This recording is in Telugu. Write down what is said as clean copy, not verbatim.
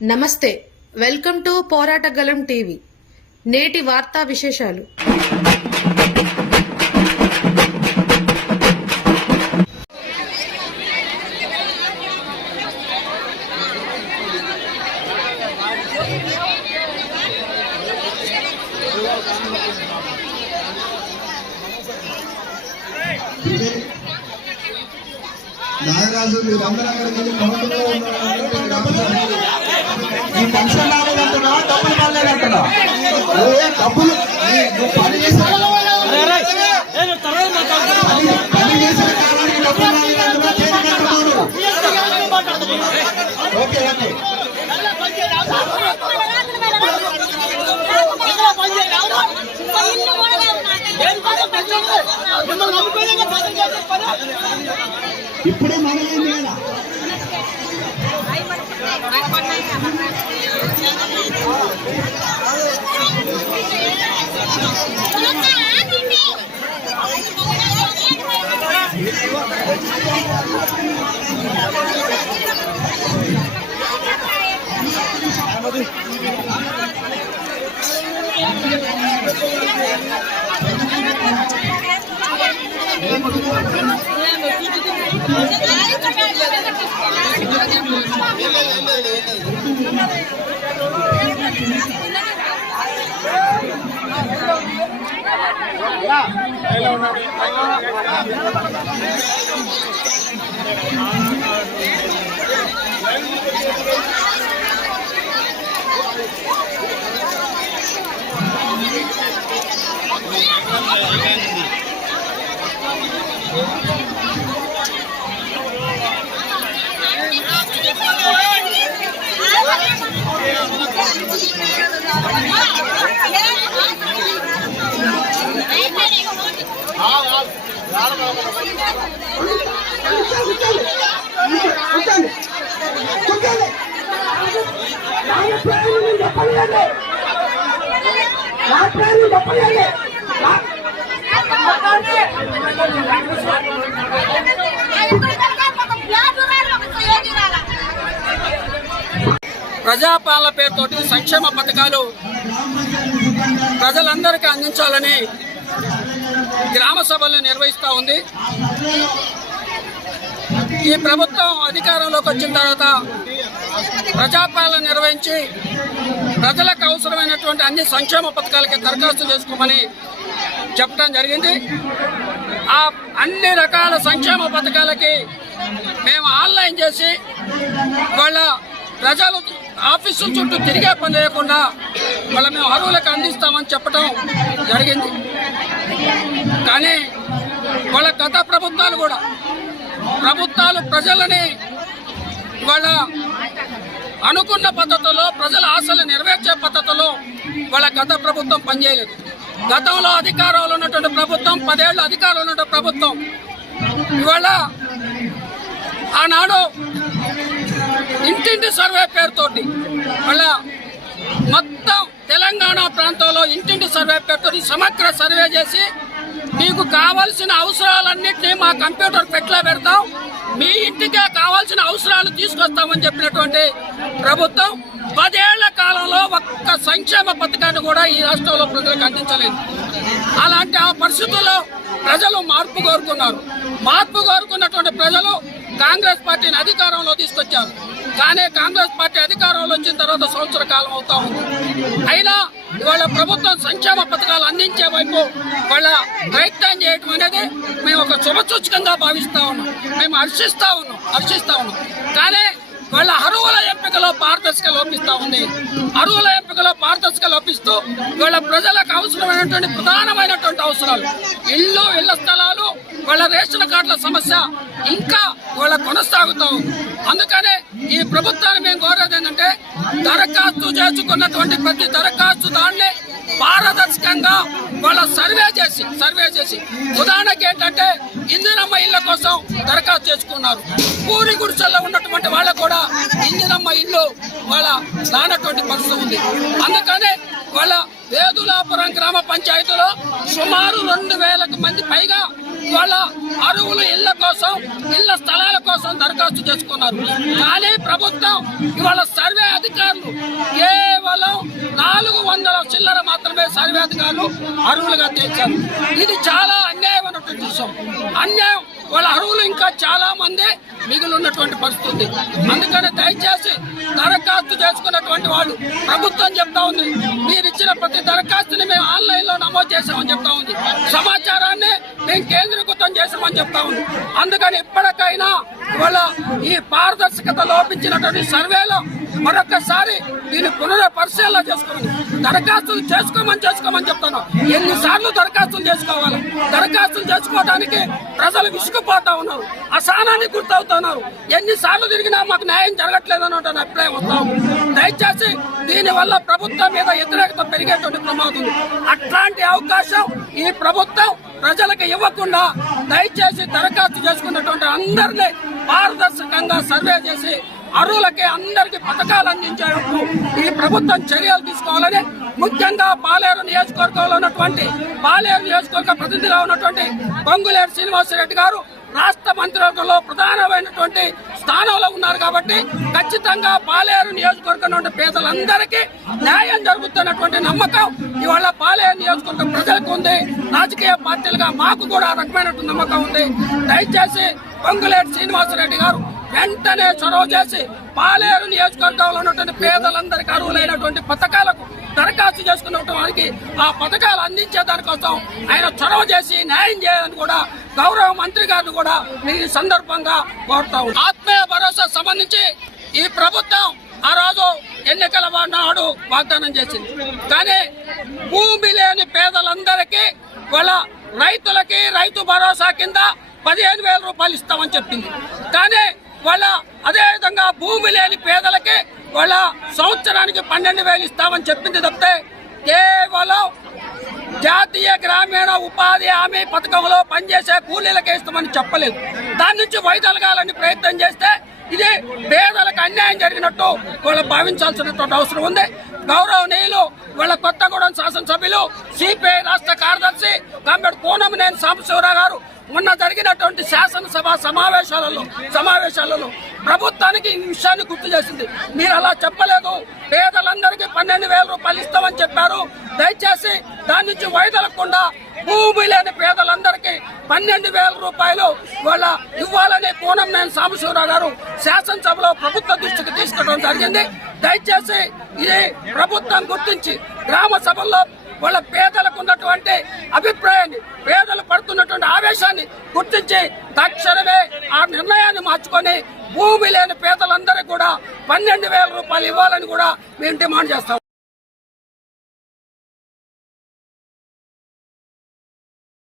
నమస్తే, వెల్కమ్ టు పోరాటగలం టీవీ. నేటి వార్తా విశేషాలు. నాగరాజు మీరందరూ అక్కడికి వెళ్ళి కౌంటర్లో ఈ పెన్షన్ రాలేదంటున్నా, డబ్బులు పడలేదంటున్నా. డబ్బులు పని చేసిన కాలానికి డబ్బులు రాలేదంటున్నా. ఓకే ఓకే ఇప్పుడు మనం ఏం చేయాలి? ప్రజాపాలన పేరుతోటి సంక్షేమ పథకాలు ప్రజలందరికీ అందించాలని గ్రామ సభలు నిర్వహిస్తూ ఉంది. ఈ ప్రభుత్వం అధికారంలోకి వచ్చిన తర్వాత ప్రజాపాలన నిర్వహించి ప్రజలకు అవసరమైనటువంటి అన్ని సంక్షేమ పథకాలకి దరఖాస్తు చేసుకోమని చెప్పడం జరిగింది. ఆ అన్ని రకాల సంక్షేమ పథకాలకి మేము ఆన్లైన్ చేసి వాళ్ళ ప్రజలు ఆఫీసుల చుట్టూ తిరిగే పని లేకుండా వాళ్ళ మేము అర్హులకు అందిస్తామని చెప్పడం జరిగింది. కానీ వాళ్ళ గత ప్రభుత్వాలు ప్రజలని వాళ్ళ అనుకున్న పద్ధతిలో ప్రజల ఆశలు నెరవేర్చే పద్ధతిలో వాళ్ళ గత ప్రభుత్వం పనిచేయలేదు. గతంలో అధికారంలో ఉన్నటువంటి ప్రభుత్వం 10 ఏళ్ళు అధికారంలో ఉన్నటువంటి ప్రభుత్వం ఇవాళ ఆనాడు ఇంటింటి సర్వే పేరుతోటి వాళ్ళ మొత్తం తెలంగాణ ప్రాంతంలో ఇంటింటి సర్వే పేరుతోటి సమగ్ర సర్వే చేసి మీకు కావాల్సిన అవసరాలన్నింటినీ మా కంప్యూటర్ పెట్లో పెడతాం, మీ ఇంటికే కావాల్సిన అవసరాలు తీసుకొస్తామని చెప్పినటువంటి ప్రభుత్వం 10 ఏళ్ల కాలంలో ఒక్క సంక్షేమ పథకాన్ని కూడా ఈ రాష్ట్రంలో ప్రజలకు అందించలేదు. అలాంటి ఆ పరిస్థితుల్లో ప్రజలు మార్పు కోరుకున్నటువంటి ప్రజలు కాంగ్రెస్ పార్టీని అధికారంలో తీసుకొచ్చారు. కానీ కాంగ్రెస్ పార్టీ అధికారంలో వచ్చిన తర్వాత సంవత్సర కాలం అవుతా ఉంది. అయినా ఇవాళ ప్రభుత్వం సంక్షేమ పథకాలు అందించే వైపు వాళ్ళ ప్రయత్నం చేయడం అనేది మేము ఒక శుభసూచకంగా భావిస్తా ఉన్నాం. మేము హర్షిస్తా ఉన్నాం. కానీ వాళ్ళ అర్హుల ఎంపికలో పారదర్శక లోపిస్తూ ఉంది. అర్హుల ఎంపికలో పారదర్శక లోపిస్తూ వాళ్ళ ప్రజలకు అవసరమైనటువంటి ప్రధానమైనటువంటి అవసరాలు ఇళ్ల స్థలాలు, వాళ్ళ రేషన్ కార్డుల సమస్య ఇంకా వాళ్ళ కొనసాగుతూ ఉంది. అందుకనే ఈ ప్రభుత్వాన్ని మేము కోరేది ఏంటంటే దరఖాస్తు చేసుకున్నటువంటి ప్రతి దరఖాస్తుదారుని పారదర్శకంగా వాళ్ళ సర్వే చేసి ఉదాహరణకి ఏంటంటే ఇందిరమ్మ ఇళ్ల కోసం దరఖాస్తు చేసుకున్నారు. పూరి గుడిసెల్లో ఉన్నటువంటి వాళ్ళకు కూడా ఇందిరమ్మ ఇల్లు వాళ్ళ రానటువంటి పరిస్థితి ఉంది. అందుకనే వాళ్ళ వేదులాపురం గ్రామ పంచాయతీలో సుమారు 2000 మంది పైగా వాళ్ళ అరువులు ఇళ్ల స్థలాల కోసం దరఖాస్తు చేసుకున్నారు. కానీ ప్రభుత్వం ఇవాళ సర్వే అధికారులు కేవలం 400 చిల్లర మాత్రమే సర్వే అధికారులు అర్హులుగా తేల్చారు. ఇది చాలా అన్యాయమైనటువంటి విషయం. అన్యాయం. వాళ్ళ అర్హులు ఇంకా చాలా మంది మిగిలి ఉన్నటువంటి పరిస్థితి. అందుకని దయచేసి దరఖాస్తు చేసుకున్నటువంటి వాళ్ళు, ప్రభుత్వం చెప్తా ఉంది మీరు ఇచ్చిన ప్రతి దరఖాస్తుని మేము ఆన్లైన్ లో నమోదు చేసామని చెప్తా ఉంది, సమాచారాన్ని మేము కేంద్రీకృతం చేసామని చెప్తా ఉంది. అందుకని ఇప్పటికైనా వాళ్ళ ఈ పారదర్శకత లోపించినటువంటి సర్వేలో మరొకసారి దీన్ని పునఃపరిశీలన చేసుకోండి. దరఖాస్తులు చేసుకోమని చెప్తాను. ఎన్నిసార్లు దరఖాస్తులు చేసుకోవాలి? దరఖాస్తులు చేసుకోవడానికి ప్రజలు విసుగుపోతా ఉన్నారు, అసహనానికి గుర్తవుతున్నారు. ఎన్నిసార్లు తిరిగినా మాకు న్యాయం జరగట్లేదని అభిప్రాయం వస్తా ఉంది. దయచేసి దీనివల్ల ప్రభుత్వం మీద వ్యతిరేకత పెరిగేటువంటి ప్రమాదం ఉంది. అట్లాంటి అవకాశం ఈ ప్రభుత్వం ప్రజలకు ఇవ్వకుండా దయచేసి దరఖాస్తు చేసుకున్నటువంటి అందరినీ పారదర్శకంగా సర్వే చేసి అర్హులకి అందరికీ పథకాలు అందించేందుకు ఈ ప్రభుత్వం చర్యలు తీసుకోవాలని, ముఖ్యంగా పాలేరు నియోజకవర్గంలో ఉన్నటువంటి పాలేరు నియోజకవర్గ ప్రతినిధిగా ఉన్నటువంటి పొంగులేటి శ్రీనివాసరెడ్డి గారు రాష్ట్ర మంత్రివర్గంలో ప్రధానమైనటువంటి స్థానంలో ఉన్నారు కాబట్టి ఖచ్చితంగా పాలేరు నియోజకవర్గం నుండి పేదలందరికీ న్యాయం జరుగుతున్నటువంటి నమ్మకం ఇవాళ పాలేరు నియోజకవర్గం ప్రజలకు ఉంది. రాజకీయ పార్టీలుగా మాకు కూడా ఆ రకమైనటువంటి నమ్మకం ఉంది. దయచేసి పొంగులేటి శ్రీనివాసరెడ్డి గారు వెంటనే చొరవ చేసి పాలేరు నియోజకవర్గంలో ఉన్నటువంటి పేదలందరికీ అర్హులైనటువంటి పథకాలకు దరఖాస్తు చేసుకున్న వారికి ఆ పథకాలు అందించే దానికోసం ఆయన చొరవ చేసి న్యాయం చేయాలని కూడా గౌరవ మంత్రి గారిని కూడా ఈ సందర్భంగా కోరుతా ఉన్నాం. ఆత్మీయ భరోసా సంబంధించి ఈ ప్రభుత్వం ఆ రోజు ఎన్నికల నాడు వాగ్దానం చేసింది. కానీ భూమి లేని పేదలందరికీ వాళ్ళ రైతులకి రైతు భరోసా కింద 15,000 రూపాయలు ఇస్తామని చెప్పింది. కానీ వాళ్ళ అదేవిధంగా భూమి లేని పేదలకి వాళ్ళ సంవత్సరానికి 12,000 ఇస్తామని చెప్పింది తప్పితే కేవలం జాతీయ గ్రామీణ ఉపాధి హామీ పథకంలో పనిచేసే కూలీలకే ఇస్తామని చెప్పలేదు. దాని నుంచి వైదొలగాలని ప్రయత్నం చేస్తే ఇది పేదలకు అన్యాయం జరిగినట్టు వాళ్ళు భావించాల్సినటువంటి అవసరం ఉంది. గౌరవనీయులు వాళ్ళ కొత్తగూడెం శాసనసభ్యులు సిపిఐ రాష్ట్ర కార్యదర్శి కామ్రేడ్ పూనమనేని సాంబశివరావు గారు మొన్న జరిగినటువంటి శాసనసభ సమావేశాలలో ప్రభుత్వానికి ఈ విషయాన్ని గుర్తు చేసింది. మీరు అలా చెప్పలేదు, పేదలందరికీ 12,000 రూపాయలు ఇస్తామని చెప్పారు. దయచేసి దాని నుంచి వైదొలగకుండా భూమి లేని పేదలందరికీ 12,000 రూపాయలు వాళ్ళ ఇవ్వాలని పూనమనేని సాంబశివరావు గారు శాసనసభలో ప్రభుత్వ దృష్టికి తీసుకురావడం జరిగింది. దయచేసి ఇది ప్రభుత్వం గుర్తించి గ్రామ సభల్లో వాళ్ళ పేదలకు ఉన్నటువంటి అభిప్రాయాన్ని, పేదలు పడుతున్నటువంటి ఆవేశాన్ని గుర్తించి తక్షణమే ఆ నిర్ణయాన్ని మార్చుకొని భూమి లేని పేదలందరికీ కూడా 12,000 రూపాయలు ఇవ్వాలని కూడా మేము డిమాండ్ చేస్తాం.